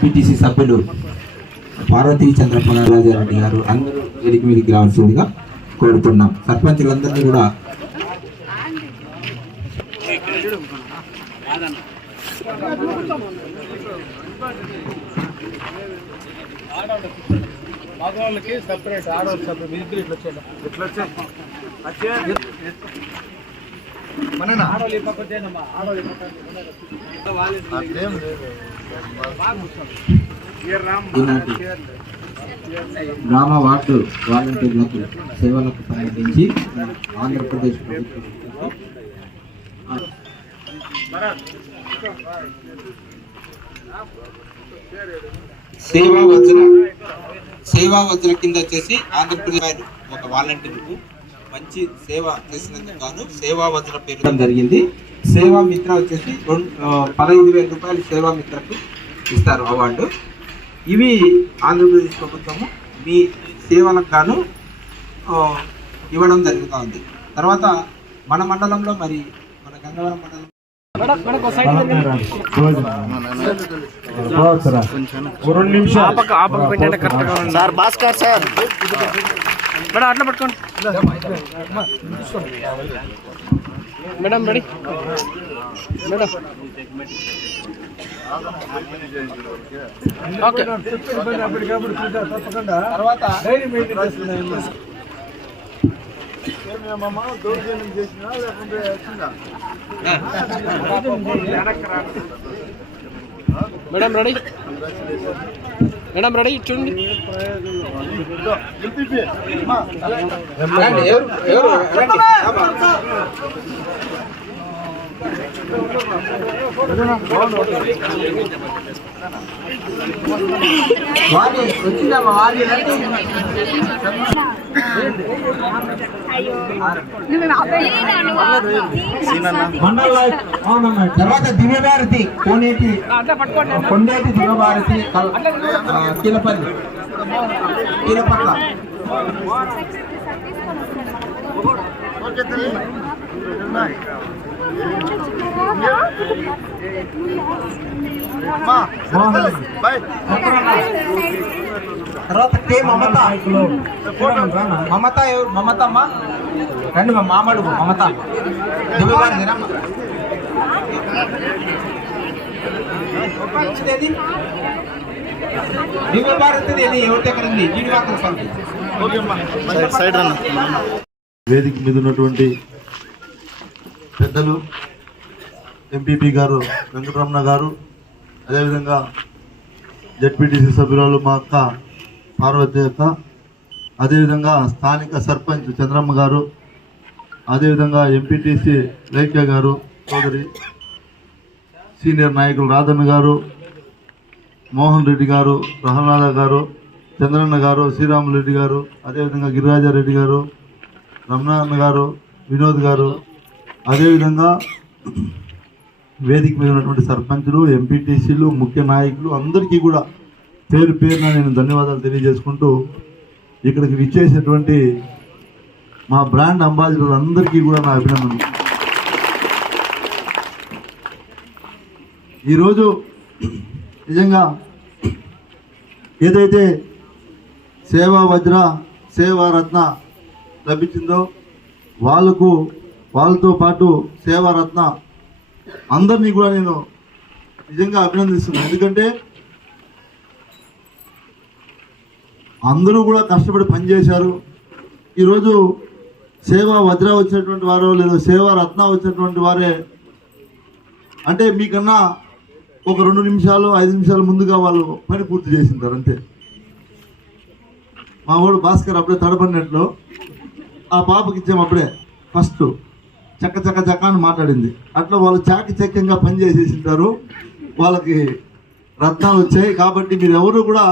PTC సభ్యులు పార్వతీ చంద్ర పునరాజారెడ్డి గారు అందరూ వేదిక మీదకి రావాల్సిందిగా కోరుతున్నాం. సర్పంచులందరినీ కూడా మగవాళ్ళకి సపరేట్, ఆడవాళ్ళకి సపరేట్. మీ ఇద్దరు ఇట్లా వచ్చాయి మన ఆడవాళ్ళు పక్క వచ్చేయమ్మా. ఆడవాళ్ళు గ్రామ వార్డు వాలంటీర్లకు సేవలకు ప్రకటించి ఆంధ్రప్రదేశ్ ప్రభుత్వం సేవా వజ్ర కింద వచ్చేసి ఆంధ్రప్రదేశ్ ఒక వాలంటీర్కు మంచి సేవ చేసినందుకు గాను సేవా వజ్ర పేరు జరిగింది. సేవా మిత్ర వచ్చేసి 15,000 రూపాయలు సేవా మిత్రకు ఇస్తారు అవార్డు. ఇవి ఆంధ్రప్రదేశ్ ప్రభుత్వము మీ సేవలకు గాను ఇవ్వడం జరుగుతూ ఉంది. తర్వాత మన మండలంలో మరి మన గంగవరం మండలం సార్ భాస్కర్ సార్ అట్లా పట్టుకోండి మేడం. Ready madam. ఓకే. తర్వాత మేడం రెడీ. మేడం రెడీ చూడండి. తర్వాత దివ్యభారతి కొండేటి దివ్యభారతి కీలపల్లి కీలపట్ల తర్వాత కే మమత. మమత ఎవరు? మమత అమ్మ రండి. మా మామడు మమత దివ్యభారతి దివ్యభారతి ఎవరి దగ్గర ఉంది? వేదిక మీద ఉన్నటువంటి పెద్దలు ఎంపీపీ గారు వెంకటరమణ గారు, అదేవిధంగా జెడ్పీటీసీ సభ్యురాలు మా అక్క పార్వతి అక్క, అదేవిధంగా స్థానిక సర్పంచ్ చంద్రమ్మ గారు, అదేవిధంగా ఎంపీటీసీ లేఖ్య గారు సోదరి, సీనియర్ నాయకులు రాధన్న గారు, మోహన్ రెడ్డి గారు, ప్రహ్లాద గారు, చంద్రన్న గారు, శ్రీరాములరెడ్డి గారు, అదేవిధంగా గిరిరాజారెడ్డి గారు, రమణాన్న గారు, వినోద్ గారు, అదేవిధంగా వేదిక మీద ఉన్నటువంటి సర్పంచులు, ఎంపీటీసీలు, ముఖ్య నాయకులు అందరికీ కూడా పేరు పేరున నేను ధన్యవాదాలు తెలియజేసుకుంటూ, ఇక్కడికి విచ్చేసినటువంటి మా బ్రాండ్ అంబాసిడర్ అందరికీ కూడా నా అభినందనలు. ఈరోజు నిజంగా ఏదైతే సేవా వజ్ర, సేవా రత్న లభించిందో వాళ్ళతో పాటు సేవా రత్న అందరినీ కూడా నేను నిజంగా అభినందిస్తున్నాను. ఎందుకంటే అందరూ కూడా కష్టపడి పనిచేశారు. ఈరోజు సేవా వజ్ర వచ్చినటువంటి వారు లేదా సేవా రత్న వచ్చినటువంటి వారే అంటే మీకన్నా ఒక 2 నిమిషాలు 5 నిమిషాలు ముందుగా వాళ్ళు పని పూర్తి చేసింటారు అంతే. మా వాడు భాస్కర్ అప్పుడే తడబడినట్లు ఆ పాపకి ఇచ్చాము. అప్పుడే ఫస్ట్ చక్క అని మాట్లాడింది. అట్లా వాళ్ళు చాకచక్యంగా పనిచేసేసింటారు. వాళ్ళకి రత్నాలు వచ్చాయి. కాబట్టి మీరు ఎవరు కూడా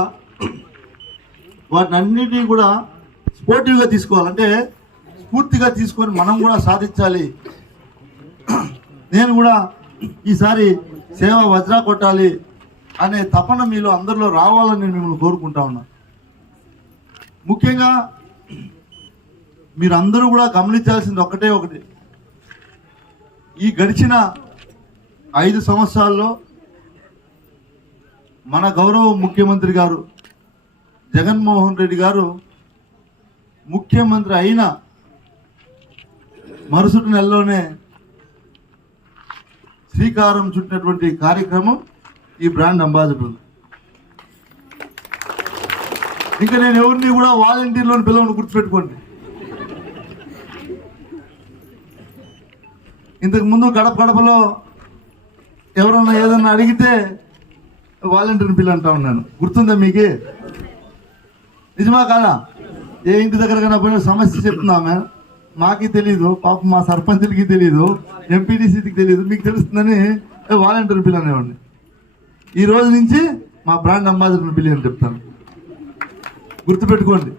వాటిని అన్నిటినీ కూడా స్పోర్టివ్గా తీసుకోవాలంటే స్ఫూర్తిగా తీసుకొని మనం కూడా సాధించాలి. నేను కూడా ఈసారి సేవ వజ్ర కొట్టాలి అనే తపన మీలో అందరిలో రావాలని నేను మిమ్మల్ని కోరుకుంటా ఉన్నా. ముఖ్యంగా మీరందరూ కూడా గమనించాల్సింది ఒకటి, ఈ గడిచిన 5 సంవత్సరాల్లో మన గౌరవ ముఖ్యమంత్రి గారు జగన్మోహన్ రెడ్డి గారు ముఖ్యమంత్రి అయిన మరుసటి నెలలోనే శ్రీకారం చుట్టినటువంటి కార్యక్రమం ఈ బ్రాండ్ అంబాసిడర్. ఇంకా నేను ఎవరిని కూడా వాలంటీర్లను పిల్లలను గుర్తుపెట్టుకోండి. ఇంతకు ముందు గడపలో ఎవరన్నా ఏదన్నా అడిగితే వాలంటీర్ పిల్ల అంటా ఉన్నాను. గుర్తుందా మీకు? నిజమా కాదా? ఏ ఇంటి దగ్గర పోయిన సమస్య చెప్తున్నామే, మాకి తెలీదు, పాప మా సర్పంచులకి తెలీదు, ఎంపీటీసీకి తెలీదు, మీకు తెలుస్తుందని వాలంటీర్ పిల్ల అనేవాడిని. ఈ రోజు నుంచి మా బ్రాండ్ అంబాసిడర్ పిల్ల అని చెప్తాను, గుర్తుపెట్టుకోండి.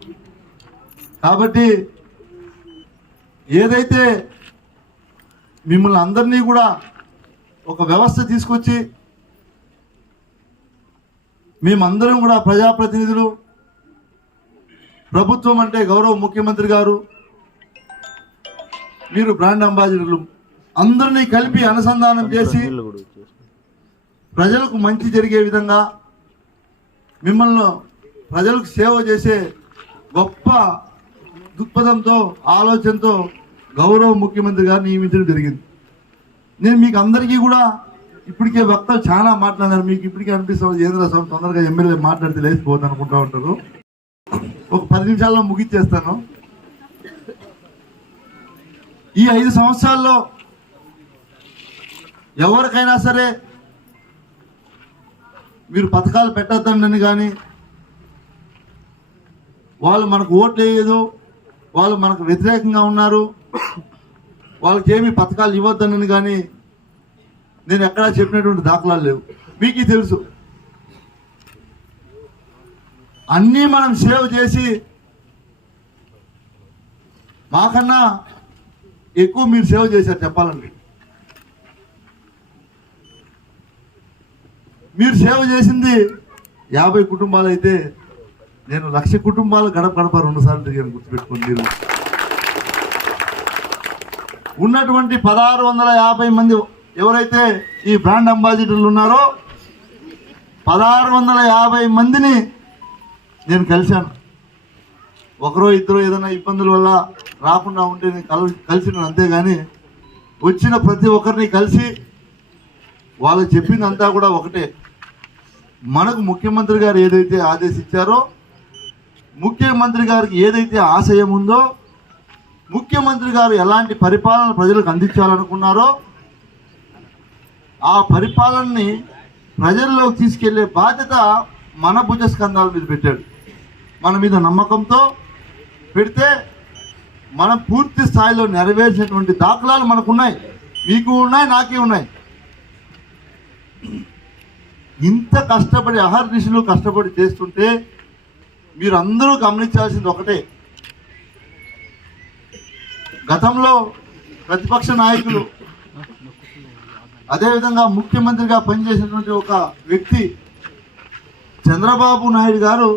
కాబట్టి ఏదైతే మిమ్మల్ని అందరినీ కూడా ఒక వ్యవస్థ తీసుకొచ్చి మేమందరం కూడా ప్రజాప్రతినిధులు, ప్రభుత్వం అంటే గౌరవ ముఖ్యమంత్రి గారు, మీరు బ్రాండ్ అంబాసిడర్లు అందరినీ కలిపి అనుసంధానం చేసి ప్రజలకు మంచి జరిగే విధంగా మిమ్మల్ని ప్రజలకు సేవ చేసే గొప్ప దృక్పథంతో ఆలోచనతో గౌరవ ముఖ్యమంత్రి గారు నియమించడం జరిగింది. నేను మీకు అందరికీ కూడా ఇప్పటికే వక్తలు చాలా మాట్లాడారు. మీకు ఇప్పటికే అనిపిస్తుంది ఏంద్ర స్వామి తొందరగా ఎమ్మెల్యే మాట్లాడితే లేచిపోద్ది అనుకుంటా ఉంటారు. ఒక 10 నిమిషాల్లో ముగించేస్తాను. ఈ 5 సంవత్సరాల్లో ఎవరికైనా సరే మీరు పథకాలు పెట్టద్దండి కానీ, వాళ్ళు మనకు ఓట్లు వేయదు, వాళ్ళు మనకు వ్యతిరేకంగా ఉన్నారు, వాళ్ళకి ఏమి పథకాలు ఇవ్వద్దని కానీ నేను ఎక్కడా చెప్పినటువంటి దాఖలాలు లేవు. మీకు తెలుసు. అన్నీ మనం సేవ్ చేసి మాకన్నా ఎక్కువ మీరు సేవ్ చేశారు చెప్పాలండి. మీరు సేవ చేసింది 50 కుటుంబాలు అయితే నేను 1,00,000 కుటుంబాలు గడప 2 సార్లు తిరిగాను, గుర్తుపెట్టుకోండి. మీరు ఉన్నటువంటి 1650 మంది ఎవరైతే ఈ బ్రాండ్ అంబాసిడర్లు ఉన్నారో 1650 మందిని నేను కలిశాను. ఒకరో ఇద్దరు ఏదైనా ఇబ్బందుల వల్ల రాకుండా ఉంటే నేను కలిసినాను, అంతేగాని వచ్చిన ప్రతి ఒక్కరిని కలిసి వాళ్ళు చెప్పిందంతా కూడా ఒకటే. మనకు ముఖ్యమంత్రి గారు ఏదైతే ఆదేశించారో, ముఖ్యమంత్రి గారికి ఏదైతే ఆశయం ఉందో, ముఖ్యమంత్రి గారు ఎలాంటి పరిపాలన ప్రజలకు అందించాలనుకున్నారో ఆ పరిపాలనని ప్రజల్లోకి తీసుకెళ్లే బాధ్యత మన భుజస్కంధాల మీద పెట్టాడు. మన మీద నమ్మకంతో పెడితే మనం పూర్తి స్థాయిలో నెరవేర్చినటువంటి దాఖలాలు మనకున్నాయి, మీకు ఉన్నాయి, నాకే ఉన్నాయి. ఇంత కష్టపడి అహర్నిశలు కష్టపడి చేస్తుంటే మీరు అందరూ గమనించాల్సింది ఒకటే. గతంలో ప్రతిపక్ష నాయకులు, అదేవిధంగా ముఖ్యమంత్రిగా పనిచేసినటువంటి ఒక వ్యక్తి చంద్రబాబు నాయుడు గారు,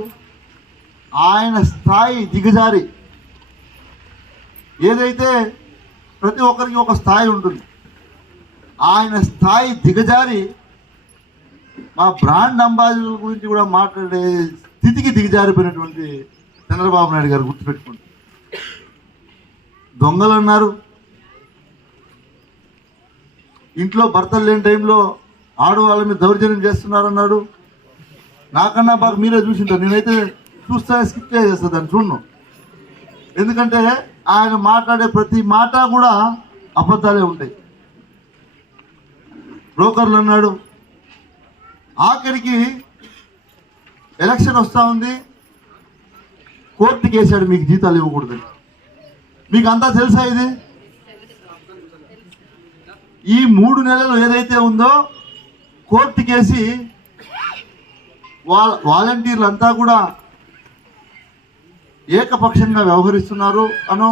ఆయన స్థాయి దిగజారి, ఏదైతే ప్రతి ఒక్కరికి ఒక స్థాయి ఉంటుంది, ఆయన స్థాయి దిగజారి మా బ్రాండ్ అంబాసిడర్ల గురించి కూడా మాట్లాడే స్థితికి దిగజారిపోయినటువంటి చంద్రబాబు నాయుడు గారు గుర్తుపెట్టుకోండి. దొంగలు అన్నారు, ఇంట్లో భర్తలు లేని టైంలో ఆడవాళ్ళ మీద దౌర్జన్యం చేస్తున్నారన్నాడు. నాకన్నా బాగా మీరే చూసింటారు, నేనైతే చూస్తా స్కిప్ చేస్తాను, దాన్ని చూడను. ఎందుకంటే ఆయన మాట్లాడే ప్రతి మాట కూడా అబద్ధాలే ఉంటాయి. బ్రోకర్లు అన్నాడు. ఆఖరికి ఎలక్షన్ వస్తూ ఉంది, కోర్టుకి వేసాడు మీకు జీతాలు ఇవ్వకూడదని. మీకు అంతా తెలుసా? ఇది ఈ 3 నెలలు ఏదైతే ఉందో కోర్టుకేసి వాలంటీర్లు అంతా కూడా ఏకపక్షంగా వ్యవహరిస్తున్నారు అనో,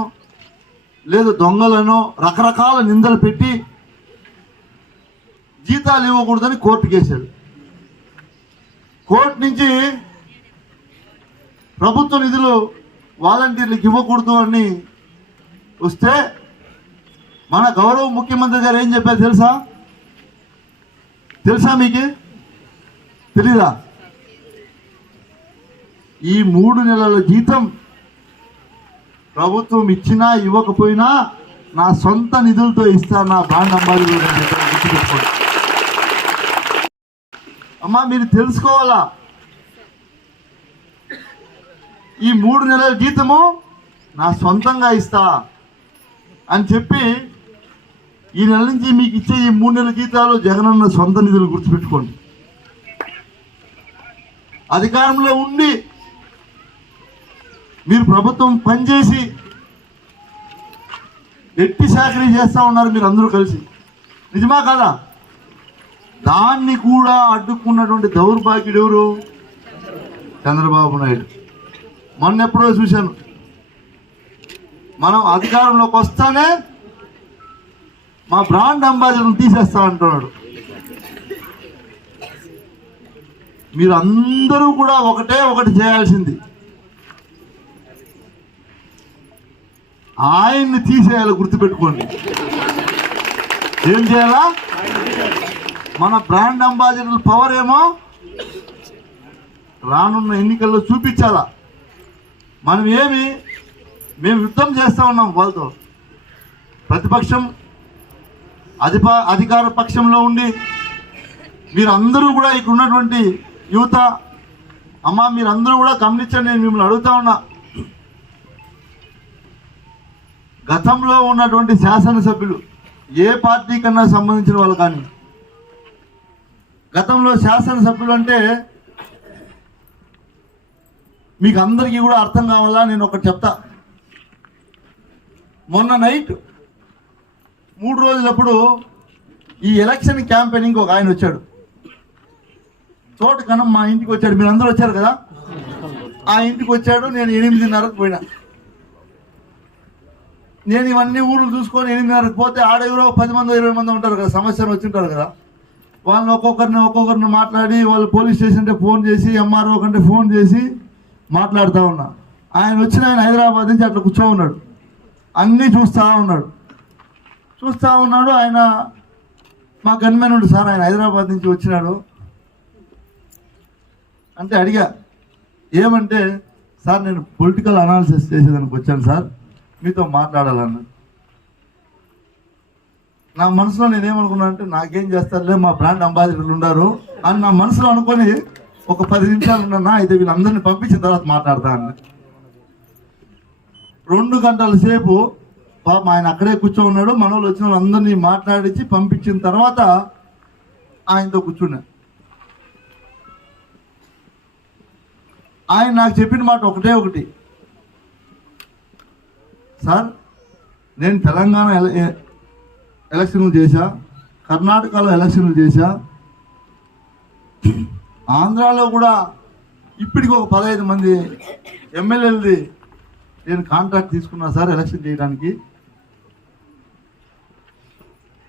లేదు దొంగలనో రకరకాల నిందలు పెట్టి జీతాలు ఇవ్వకూడదని కోర్టుకేసాడు. కోర్టు నుంచి ప్రభుత్వ నిధులు వాలంటీర్లకు ఇవ్వకూడదు అని వస్తే మన గౌరవ ముఖ్యమంత్రి గారు ఏం చెప్పారు తెలుసా? మీకు తెలీదా? ఈ 3 నెలల జీతం ప్రభుత్వం ఇచ్చినా ఇవ్వకపోయినా నా సొంత నిధులతో ఇస్తా, నా బ్రాండ్ అంబాసిడర్ అని చెప్పి గుర్తుపెట్టుకోండి. అమ్మా మీరు తెలుసుకోవాలా, ఈ 3 నెలల జీతము నా సొంతంగా ఇస్తా అని చెప్పి ఈ నెల నుంచి మీకు ఇచ్చే ఈ 3 నెలల జీతాలు జగనన్న సొంత నిధులు గుర్తుపెట్టుకోండి. అధికారంలో ఉండి మీరు ప్రభుత్వం పనిచేసి ఎట్టి చాకరీ చేస్తూ ఉన్నారు మీరు అందరూ కలిసి, నిజమా కాదా? దాన్ని కూడా అడ్డుకున్నటువంటి దౌర్భాగ్యుడు ఎవరు? చంద్రబాబు నాయుడు. మొన్న ఎప్పుడో చూశాను, మనం అధికారంలోకి వస్తానే మా బ్రాండ్ అంబాసిడర్ని తీసేస్తా అంటున్నాడు. మీరు అందరూ కూడా ఒకటి చేయాల్సింది, ఆయన్ని తీసేయాలి. గుర్తుపెట్టుకోండి, ఏం చేయాలా? మన బ్రాండ్ అంబాసిడర్ పవర్ ఏమో రానున్న ఎన్నికల్లో చూపించాలా. మేము యుద్ధం చేస్తూ ఉన్నాం వాళ్ళతో. ప్రతిపక్షం అధికార పక్షంలో ఉండి మీరందరూ కూడా ఇక్కడ ఉన్నటువంటి యువత, అమ్మ మీరందరూ కూడా గమనించండి, నేను మిమ్మల్ని అడుగుతా ఉన్నా. గతంలో ఉన్నటువంటి శాసనసభ్యులు ఏ పార్టీ కన్నా సంబంధించిన వాళ్ళు కానీ, గతంలో శాసనసభ్యులు అంటే మీకు అందరికీ కూడా అర్థం కావాలా, నేను ఒకటి చెప్తా. మొన్న నైట్ 3 రోజులప్పుడు ఈ ఎలక్షన్ క్యాంపెయినింగ్ ఒక ఆయన వచ్చాడు, తోట కన్నా మా ఇంటికి వచ్చాడు. మీరు అందరూ వచ్చారు కదా, ఆ ఇంటికి వచ్చాడు. నేను 8:30కు పోయినా. నేను ఇవన్నీ ఊర్లు చూసుకొని 8:30కు పోతే ఆడెవరో 10 మంది 20 మంది ఉంటారు కదా, సమస్యలు వచ్చింటారు కదా, వాళ్ళని ఒక్కొక్కరిని మాట్లాడి, వాళ్ళు పోలీస్ స్టేషన్ ఫోన్ చేసి, ఎంఆర్ఓ కంటే ఫోన్ చేసి మాట్లాడుతూ ఉన్నా. ఆయన వచ్చిన ఆయన హైదరాబాద్ నుంచి అట్లా కూర్చో ఉన్నాడు, అన్నీ చూస్తూ ఉన్నాడు. ఆయన మా గన్మెన్ ఉండు సార్, ఆయన హైదరాబాద్ నుంచి వచ్చినాడు అంటే అడిగా, ఏమంటే సార్ నేను పొలిటికల్ అనాలిసిస్ చేసేదానికి వచ్చాను సార్, మీతో మాట్లాడాలన్నాడు. నా మనసులో నేనేమనుకున్నా అంటే నాకేం చేస్తారులే, మా బ్రాండ్ అంబాసిడర్లు ఉన్నారు అని నా మనసులో అనుకొని ఒక 10 నిమిషాలు ఉన్నా. అయితే వీళ్ళందరినీ పంపించిన తర్వాత మాట్లాడతా అన్న. 2 గంటల సేపు పాప ఆయన అక్కడే కూర్చో ఉన్నాడు. మన వాళ్ళు వచ్చిన వాళ్ళందరినీ మాట్లాడించి పంపించిన తర్వాత ఆయనతో కూర్చున్నా. ఆయన నాకు చెప్పిన మాట ఒకటి, సార్ నేను తెలంగాణ ఎలక్షన్లు చేశా, కర్ణాటకలో ఎలక్షన్లు చేశా, ఆంధ్రాలో కూడా ఇప్పటికి ఒక 15 మంది ఎమ్మెల్యేలది నేను కాంట్రాక్ట్ తీసుకున్నా సార్ ఎలక్షన్ చేయడానికి.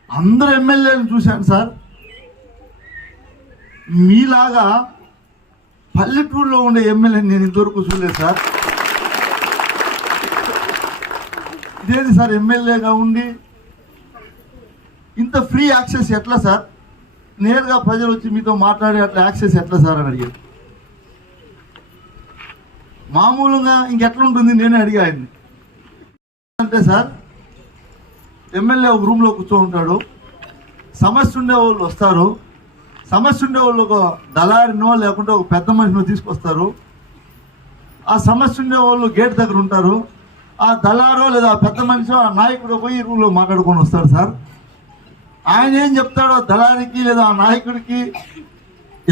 అందరు ఎమ్మెల్యేలను చూశాను సార్, మీలాగా పల్లెటూరులో ఉండే ఎమ్మెల్యేని నేను ఇంతవరకు చూడలేదు సార్. ఇదేంటి సార్ ఎమ్మెల్యేగా ఉండి ఇంత ఫ్రీ యాక్సెస్ ఎట్లా సార్, నేరుగా ప్రజలు వచ్చి మీతో మాట్లాడే అట్లా యాక్సెస్ ఎట్లా సార్ అని అడిగాను. మామూలుగా ఇంకెట్లా ఉంటుంది నేనే అడిగా ఆయన్ని. అంటే సార్ ఎమ్మెల్యే ఒక రూమ్లో కూర్చో ఉంటాడు, సమస్య ఉండే వాళ్ళు వస్తారు, సమస్య ఉండే వాళ్ళు ఒక దళారినో లేకుంటే ఒక పెద్ద మనిషినో తీసుకొస్తారు. ఆ సమస్య ఉండే వాళ్ళు గేట్ దగ్గర ఉంటారు, ఆ దళారో లేదా పెద్ద మనిషి ఆ నాయకుడు పోయి రూమ్లో మాట్లాడుకొని వస్తాడు సార్. ఆయన ఏం చెప్తాడో దళారికి లేదా ఆ నాయకుడికి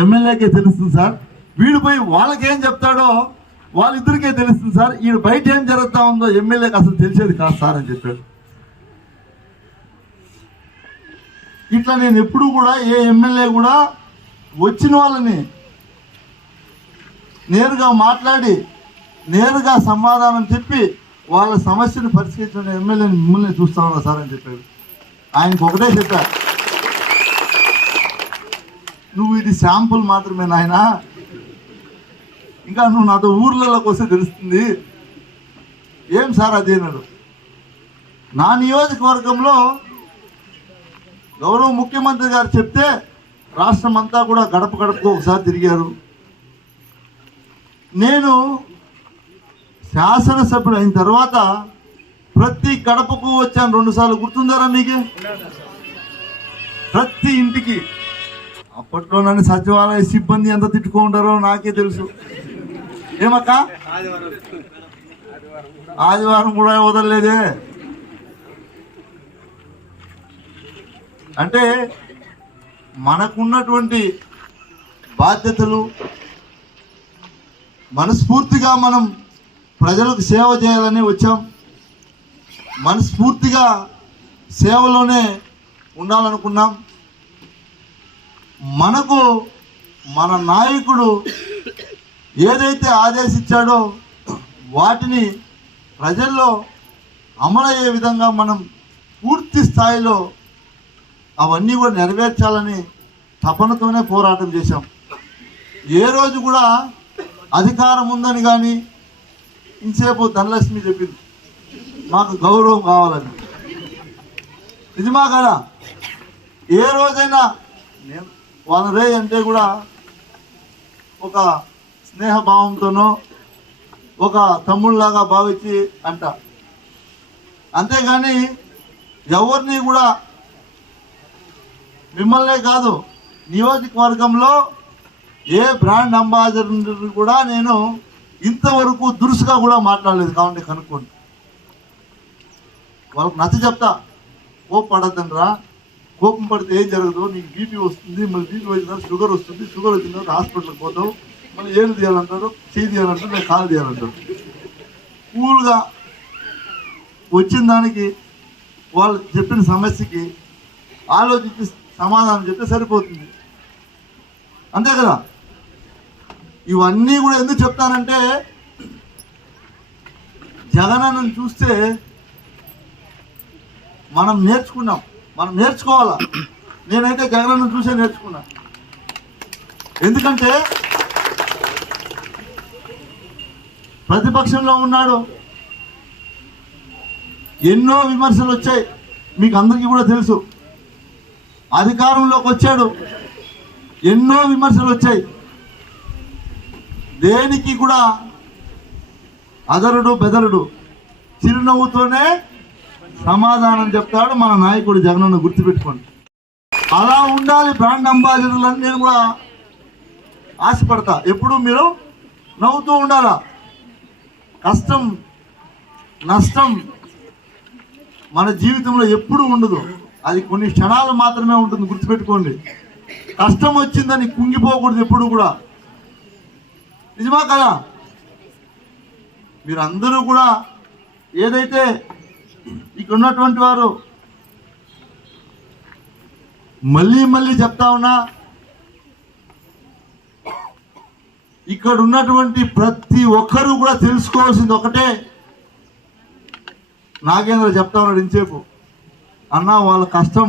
ఎమ్మెల్యేకే తెలుస్తుంది సార్. వీడు పోయి వాళ్ళకేం చెప్తాడో వాళ్ళిద్దరికే తెలుస్తుంది సార్. ఈయన బయట ఏం జరుగుతా ఉందో ఎమ్మెల్యేకి అసలు తెలిసేది కాదు సార్ అని చెప్పాడు. ఇట్లా నేను ఎప్పుడు కూడా ఏ ఎమ్మెల్యే కూడా వచ్చిన వాళ్ళని నేరుగా మాట్లాడి నేరుగా సమాధానం చెప్పి వాళ్ళ సమస్యను పరిష్కరించిన ఎమ్మెల్యేని మిమ్మల్ని చూస్తా ఉన్నా సార్ అని చెప్పాడు. ఆయనకు ఒకటే చెప్పారు, నువ్వు ఇది శాంపుల్ మాత్రమే నాయన, ఇంకా నువ్వు నాతో ఊర్లలోకి వస్తే తెలుస్తుంది. ఏం సార్ అది అన్నాడు. నా నియోజకవర్గంలో గౌరవ ముఖ్యమంత్రి గారు చెప్తే రాష్ట్రం అంతా కూడా గడప గడపకు ఒకసారి తిరిగారు. నేను శాసనసభ్యుడు అయిన తర్వాత ప్రతి గడపకు వచ్చాను 2 సార్లు. గుర్తుందారా మీకు? ప్రతి ఇంటికి. అప్పట్లో నన్ను సచివాలయ సిబ్బంది ఎంత తిట్టుకుంటారో నాకే తెలుసు. ఏమక్క? ఆదివారం కూడా వదలలేదే. అంటే మనకున్నటువంటి బాధ్యతలు, మనస్ఫూర్తిగా మనం ప్రజలకు సేవ చేయాలని వచ్చాం. మనస్ఫూర్తిగా సేవలోనే ఉండాలనుకున్నాం. మనకు మన నాయకుడు ఏదైతే ఆదేశించాడో వాటిని ప్రజల్లో అమలయ్యే విధంగా మనం పూర్తి స్థాయిలో అవన్నీ కూడా నెరవేర్చాలని తపనతోనే పోరాటం చేశాం. ఏ రోజు కూడా అధికారం ఉందని కానీ, ఇంతసేపు ధనలక్ష్మి చెప్పింది మాకు గౌరవం కావాలని. నిజమా కదా? ఏ రోజైనా నేను వాళ్ళ రే అంటే కూడా ఒక స్నేహభావంతోనో ఒక తమ్ముళ్ళలాగా భావించి అంట. అంతేగాని ఎవరిని కూడా, మిమ్మల్నే కాదు, నియోజకవర్గంలో ఏ బ్రాండ్ అంబాసిడర్ కూడా నేను ఇంతవరకు దురుసుగా కూడా మాట్లాడలేదు. కావండి కనుక్కోండి. వాళ్ళకు నచ్చ చెప్తా, కోపపడద్దని రా, కోపం పడితే ఏం జరగదు, నీకు బీపీ వస్తుంది, మళ్ళీ బీపీ వచ్చిన తర్వాత షుగర్ వస్తుంది, షుగర్ వచ్చిన తర్వాత హాస్పిటల్కి పోతావు, మళ్ళీ ఏళ్ళు తీయాలంటారు, చేయి తీయాలంటారు, నేను కాలు తీయాలంటారు. కూల్గా వచ్చిన దానికి వాళ్ళు చెప్పిన సమస్యకి ఆలోచించి సమాధానం చెప్తే సరిపోతుంది. అంతే కదా? ఇవన్నీ కూడా ఎందుకు చెప్తానంటే, జగనన్నను చూస్తే మనం నేర్చుకున్నాం, మనం నేర్చుకోవాలా. నేనైతే జగనన్నను చూసే నేర్చుకున్నా. ఎందుకంటే ప్రతిపక్షంలో ఉన్నాడు, ఎన్నో విమర్శలు వచ్చాయి, మీకు అందరికీ కూడా తెలుసు. అధికారంలోకి వచ్చాడు, ఎన్నో విమర్శలు వచ్చాయి. దేనికి కూడా అదరుడు బెదరుడు, చిరునవ్వుతోనే సమాధానం చెప్తాడు మన నాయకుడు జగనన్న. గుర్తుపెట్టుకోండి. అలా ఉండాలి బ్రాండ్ అంబాసిడర్లని నేను కూడా ఆశపడతా. ఎప్పుడు మీరు నవ్వుతూ ఉండాలా. కష్టం నష్టం మన జీవితంలో ఎప్పుడు ఉండదు, అది కొన్ని క్షణాలు మాత్రమే ఉంటుంది. గుర్తుపెట్టుకోండి. కష్టం వచ్చిందని కుంగిపోకూడదు ఎప్పుడు కూడా. నిజమా కదా? మీరందరూ కూడా ఏదైతే ఇక్కడ ఉన్నటువంటి వారు మళ్ళీ మళ్ళీ చెప్తా ఉన్నా, ఇక్కడ ఉన్నటువంటి ప్రతి ఒక్కరూ కూడా తెలుసుకోవాల్సింది ఒకటే. నాగేంద్ర చెప్తా ఉన్నాడు ఇంతసేపు, అన్నా వాళ్ళ కష్టం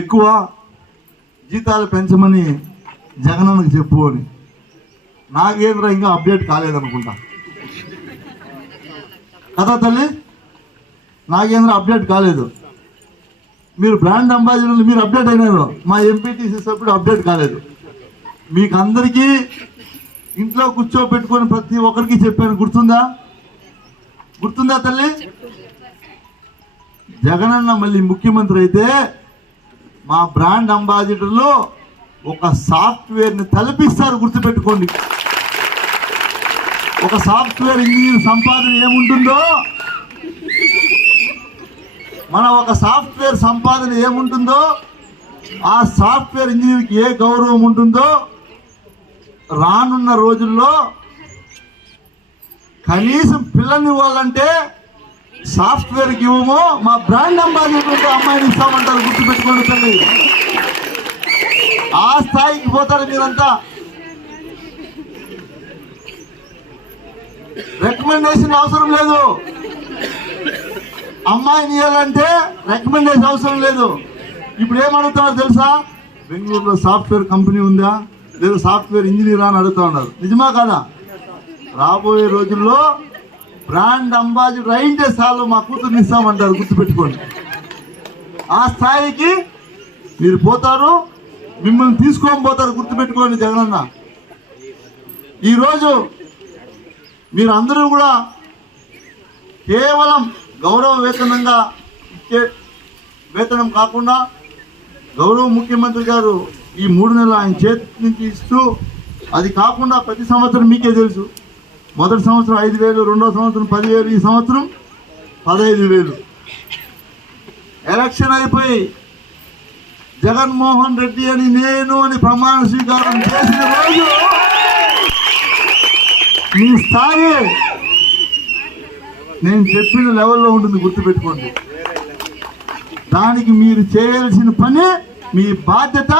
ఎక్కువ, జీతాలు పెంచమని జగనన్నకు చెప్పు అని. నాగేంద్ర ఇంకా అప్డేట్ కాలేదనుకుంటా కదా తల్లి? నాగేంద్ర అప్డేట్ కాలేదు. మీరు బ్రాండ్ అంబాసిడర్లు మీరు అప్డేట్ అయినారు, మా ఎంపీటీసీ సభ్యుడు అప్డేట్ కాలేదు. మీకు అందరికీ ఇంట్లో కూర్చోబెట్టుకొని ప్రతి ఒక్కరికి చెప్పాను. గుర్తుందా? గుర్తుందా తల్లి? జగనన్న మళ్ళీ ముఖ్యమంత్రి అయితే మా బ్రాండ్ అంబాసిడర్లు ఒక సాఫ్ట్వేర్ని తలపిస్తారు. గుర్తుపెట్టుకోండి. ఒక సాఫ్ట్వేర్ ఇంజనీర్ సంపాదన ఏముంటుందో, ఒక సాఫ్ట్వేర్ సంపాదన ఏముంటుందో, ఆ సాఫ్ట్వేర్ ఇంజనీర్కి ఏ గౌరవం ఉంటుందో రానున్న రోజుల్లో కనీసం పిల్లల్ని ఇవ్వాలంటే సాఫ్ట్వేర్కి ఇవ్వము, మా బ్రాండ్ అంబాసిడర్ అమ్మాయిని ఇస్తామంటారు. గుర్తుపెట్టుకోండి తల్లి. ఆ స్థాయికి పోతారు మీరంతా. రికమెండేషన్ అవసరం లేదు. అమ్మాయిని ఇవ్వాలంటే రికమెండేషన్ అవసరం లేదు. ఇప్పుడు ఏమడుగుతున్నారు తెలుసా? బెంగళూరులో సాఫ్ట్వేర్ కంపెనీ ఉందా, లేదా సాఫ్ట్వేర్ ఇంజనీర్ అని అడుగుతా ఉన్నారు. నిజమా కదా? రాబోయే రోజుల్లో బ్రాండ్ అంబాసిడర్ అయింటే చాలు, మా కూతుర్ని ఇస్తామంటారు. గుర్తుపెట్టుకోండి. ఆ స్థాయికి మీరు పోతారు, మిమ్మల్ని తీసుకొని పోతారు. గుర్తుపెట్టుకోండి. జగనన్న ఈరోజు మీరు అందరూ కూడా కేవలం గౌరవ వేతనంగా ఇచ్చే వేతనం కాకుండా గౌరవ ముఖ్యమంత్రి గారు ఈ 3 నెలలు ఆయన చేతి నుంచి ఇస్తూ, అది కాకుండా ప్రతి సంవత్సరం మీకే తెలుసు, మొదటి సంవత్సరం 5,000, రెండో సంవత్సరం 10,000, ఈ సంవత్సరం 15,000. ఎలక్షన్ అయిపోయి జగన్మోహన్ రెడ్డి అని నేను అని ప్రమాణ స్వీకారం చేసిన రోజు మీ స్థాయి నేను చెప్పిన లెవెల్లో ఉంటుంది, గుర్తుపెట్టుకోండి. దానికి మీరు చేయాల్సిన పని, మీ బాధ్యత,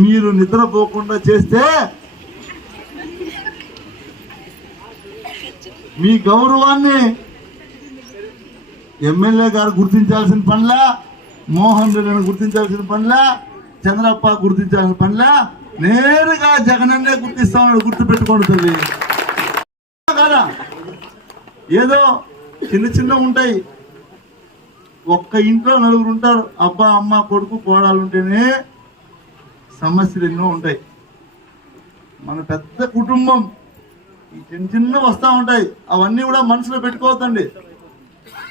మీరు నిద్రపోకుండా చేస్తే మీ గౌరవాన్ని ఎమ్మెల్యే గారు గుర్తించాల్సిన పనిలా, మోహన్ రెడ్డిని గుర్తించాల్సిన పనిలా, చంద్రప్ప గుర్తించాల్సిన పనిలా, నేరుగా జగనన్నే గుర్తిస్తామని గుర్తుపెట్టుకోండి తల్లి. కదా ఏదో చిన్న చిన్న ఉంటాయి, ఒక్క ఇంట్లో 4 ఉంటారు, అబ్బా అమ్మ కొడుకు కోడలు ఉంటేనే సమస్యలు ఎన్నో ఉంటాయి. మన పెద్ద కుటుంబం ఈ చిన్న చిన్న వస్తూ ఉంటాయి, అవన్నీ కూడా మనసులో పెట్టుకోవద్దండి.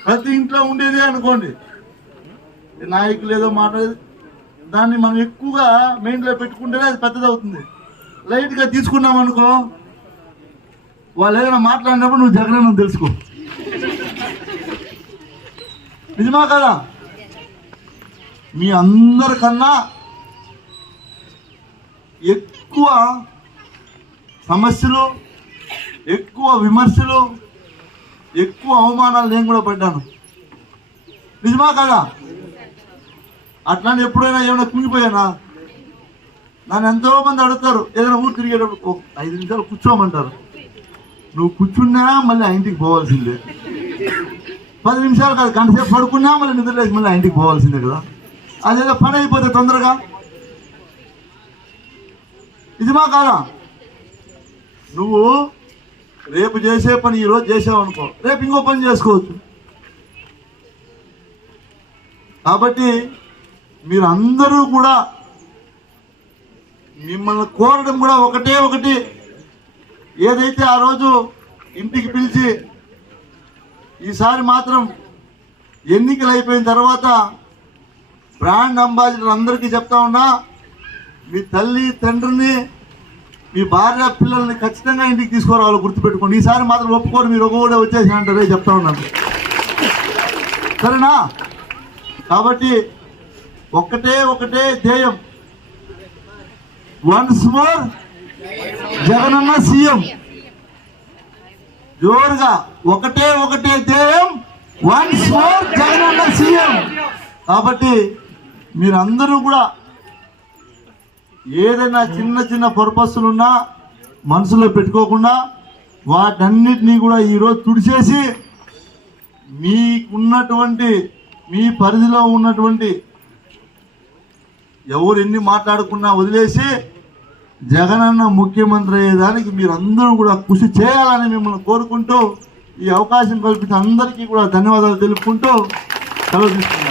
ప్రతి ఇంట్లో ఉండేదే అనుకోండి, నాయకులు ఏదో మాట్లాడేది, దాన్ని మనం ఎక్కువగా మైండ్లో పెట్టుకుంటేనే అది పెద్దదవుతుంది. లైట్గా తీసుకున్నాం అనుకో, వాళ్ళు ఏదైనా మాట్లాడినప్పుడు నువ్వు జగన్ తెలుసుకో. నిజమా కదా? మీ అందరికన్నా ఎక్కువ సమస్యలు, ఎక్కువ విమర్శలు, ఎక్కువ అవమానాలు నేను కూడా పడ్డాను. నిజమా కదా? అట్లానే ఎప్పుడైనా ఏమైనా కుంగిపోయానా? నన్ను ఎంతో మంది అడుగుతారు, ఏదైనా ఊరు తిరిగేటప్పుడు 5 నిమిషాలు కూర్చోమంటారు. నువ్వు కూర్చున్నా మళ్ళీ ఆ ఇంటికి పోవాల్సిందే. 10 నిమిషాలు కాదు, గంట సేపు పడుకున్నా మళ్ళీ నిద్రలేసి మళ్ళీ ఆ ఇంటికి పోవాల్సిందే కదా. అదేదో పని అయిపోతే తొందరగా. నిజమా కాదా? నువ్వు రేపు చేసే పని ఈరోజు చేసావు అనుకో, రేపు ఇంకో పని చేసుకోవచ్చు. కాబట్టి మీరు అందరూ కూడా, మిమ్మల్ని కోరడం కూడా ఒకటి, ఏదైతే ఆ రోజు ఇంటికి పిలిచి ఈసారి మాత్రం ఎన్నికలు అయిపోయిన తర్వాత బ్రాండ్ అంబాసిడర్ అందరికీ చెప్తా ఉన్నా, మీ తల్లి తండ్రిని, మీ భార్య పిల్లల్ని ఖచ్చితంగా ఇంటికి తీసుకురావాలి, గుర్తుపెట్టుకోండి. ఈసారి మాత్రం ఒప్పుకోరు, మీరు ఒకటే వచ్చేసి అంటారే చెప్తా ఉన్నాను, సరేనా? కాబట్టి ఒకటే ధ్యేయం, వన్స్ మోర్ జగనన్న సీఎం. జోరుగా ఒకటే ధ్యేయం, వన్స్ మోర్ జగనన్న సీఎం. కాబట్టి మీరందరూ కూడా ఏదైనా చిన్న పర్పస్లున్నా మనసులో పెట్టుకోకుండా వాటన్నిటినీ కూడా ఈరోజు తుడిచేసి, మీకున్నటువంటి, మీ పరిధిలో ఉన్నటువంటి ఎవరు ఎన్ని మాట్లాడుకున్నా వదిలేసి జగనన్న ముఖ్యమంత్రి అయ్యేదానికి మీరందరూ కూడా కృషి చేయాలని మిమ్మల్ని కోరుకుంటూ, ఈ అవకాశం కల్పించిన అందరికీ కూడా ధన్యవాదాలు తెలుపుకుంటూ సెలవు తీసుకుంటున్నాను.